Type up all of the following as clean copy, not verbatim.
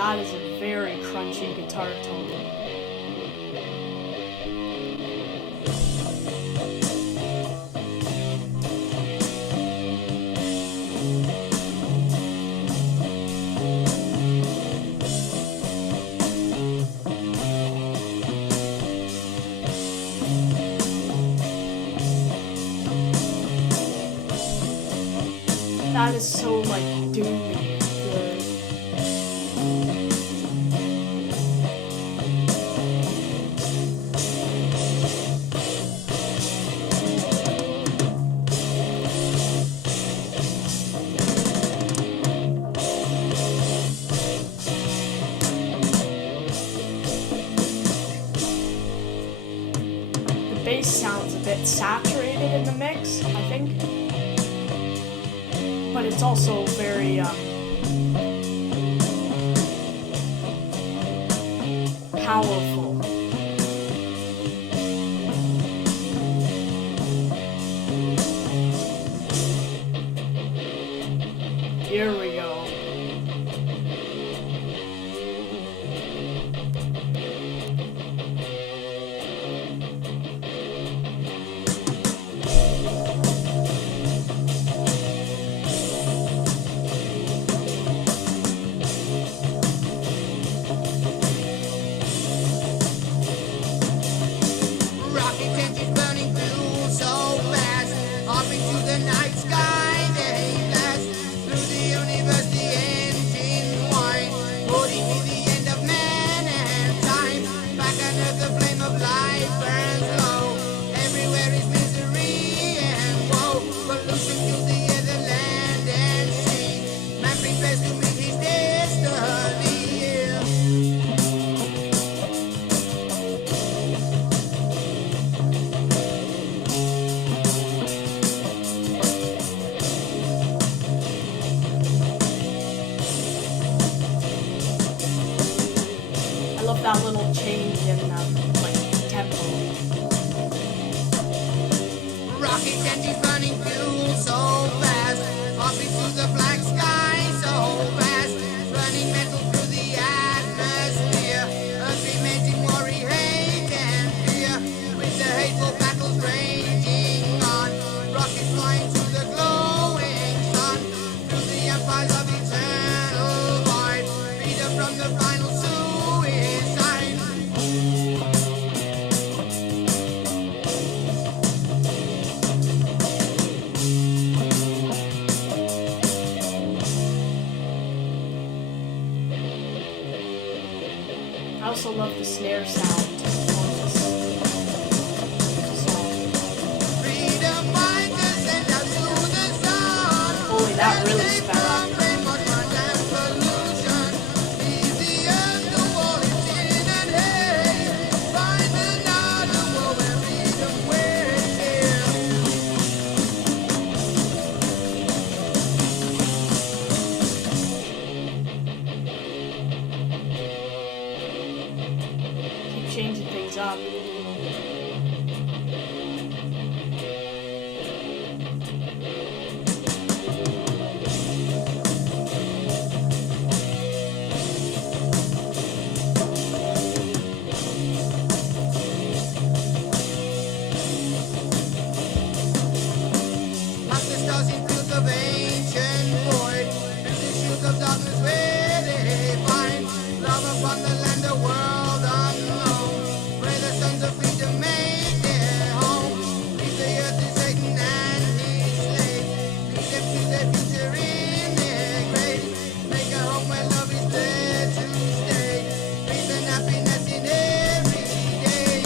That is a very crunchy guitar tone. That is so, like, doomy good. The bass sounds a bit saturated in the mix, I think. But it's also very powerful. Here we go. That little change in like tempo. Rocket engines running fuel so fast, hopping through the black sky so fast, running metal through the atmosphere, implementing worry, hate and fear, with the hateful battles raging on, rockets flying through the glowing sun, through the empires of eternal void, freedom from the final suicide. I also love the snare sound on this song. Holy, that really sped up. Changing things up. Past the stars in fields of ancient void, through the shield of darkness where they find love upon the land, the world unknown, where the sons of freedom make their home. Leave the earth is Satan and his slaves, lead them to their future in their graves, make a home where love is there to stay, peace and happiness in every day.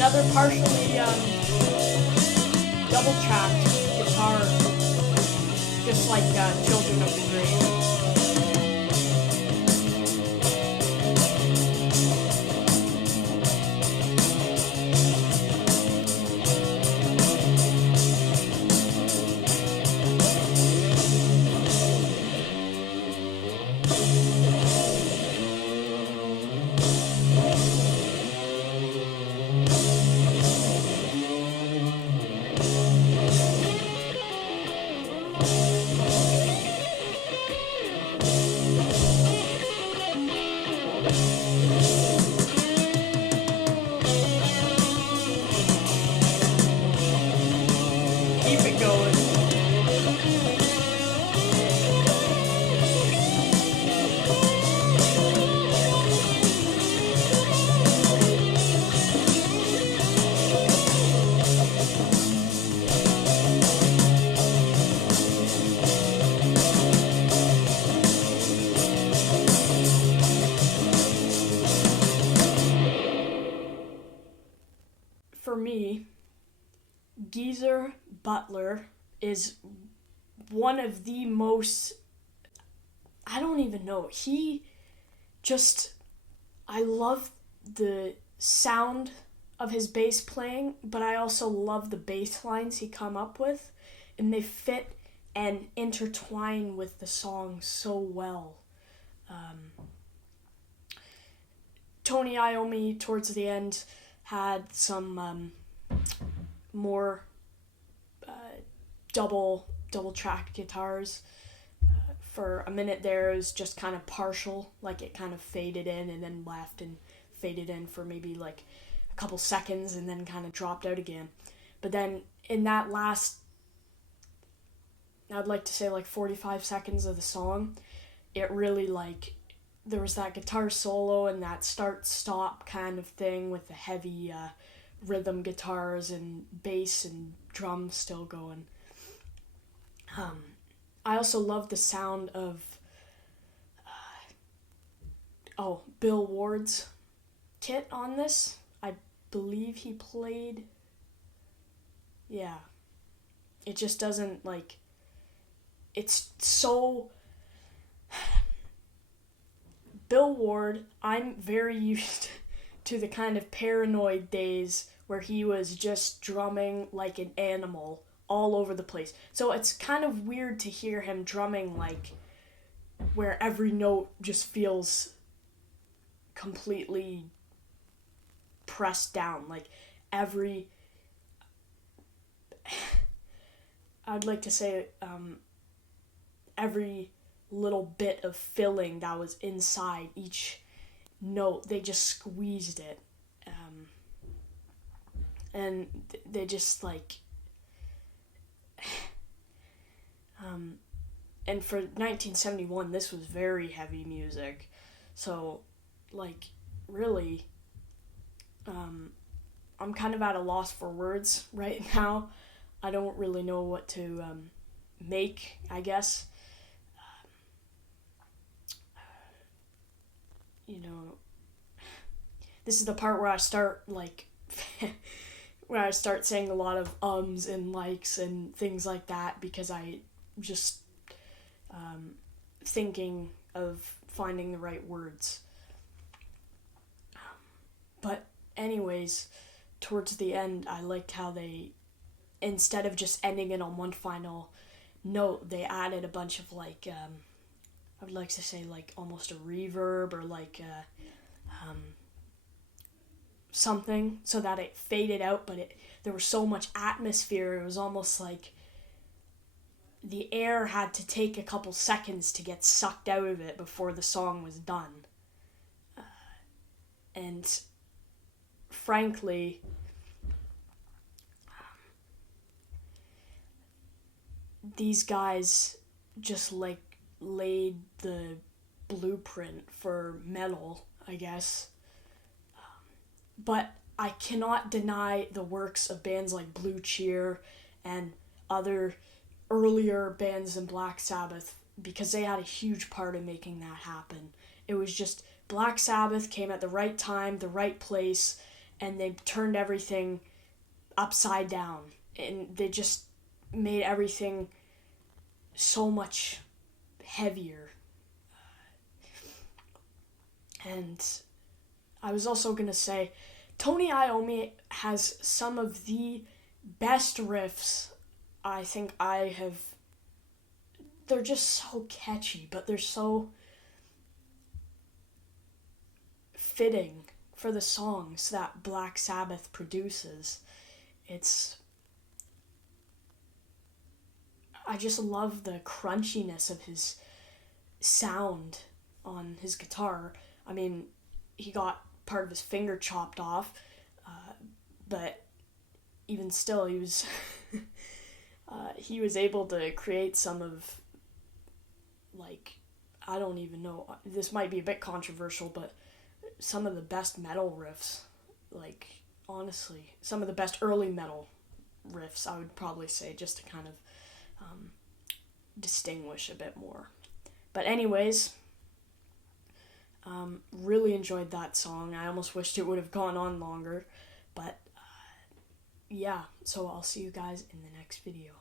Another partially double-tracked guitar, just like Children of the Grave. Geezer Butler is one of the most, I don't even know, I love the sound of his bass playing, but I also love the bass lines he come up with, and they fit and intertwine with the song so well. Tony Iommi, towards the end, had some more double track guitars. For a minute there, it was just kind of partial, like it kind of faded in and then left and faded in for maybe like a couple seconds and then kind of dropped out again. But then in that last, I'd like to say like 45 seconds of the song, it really like, there was that guitar solo and that start-stop kind of thing with the heavy rhythm guitars and bass and drums still going. I also love the sound of Bill Ward's kit on this. I believe he played... Yeah. It just doesn't, like... It's so... Bill Ward, I'm very used to the kind of Paranoid days where he was just drumming like an animal all over the place. So it's kind of weird to hear him drumming like where every note just feels completely pressed down. Like every... I'd like to say every little bit of filling that was inside each note, they just squeezed it. And they just like... and for 1971, this was very heavy music. So, like, really, I'm kind of at a loss for words right now. I don't really know what to make, I guess. This is the part where I start, like, where I start saying a lot of ums and likes and things like that because I just thinking of finding the right words. But anyways, towards the end, I liked how they, instead of just ending it on one final note, they added a bunch of like, I would like to say like almost a reverb or like something so that it faded out, but there was so much atmosphere, it was almost like the air had to take a couple seconds to get sucked out of it before the song was done. And frankly, these guys just like laid the blueprint for metal, I guess. But I cannot deny the works of bands like Blue Cheer and other earlier bands in Black Sabbath because they had a huge part in making that happen. It was just Black Sabbath came at the right time, the right place, and they turned everything upside down. And they just made everything so much heavier. And I was also going to say, Tony Iommi has some of the best riffs I think I have. They're just so catchy, but they're so fitting for the songs that Black Sabbath produces. I just love the crunchiness of his sound on his guitar. I mean, he got part of his finger chopped off, but even still, he was he was able to create some of, like, I don't even know, this might be a bit controversial, but some of the best metal riffs, like, honestly, some of the best early metal riffs, I would probably say, just to kind of distinguish a bit more. But anyways, really enjoyed that song. I almost wished it would have gone on longer, but yeah, so I'll see you guys in the next video.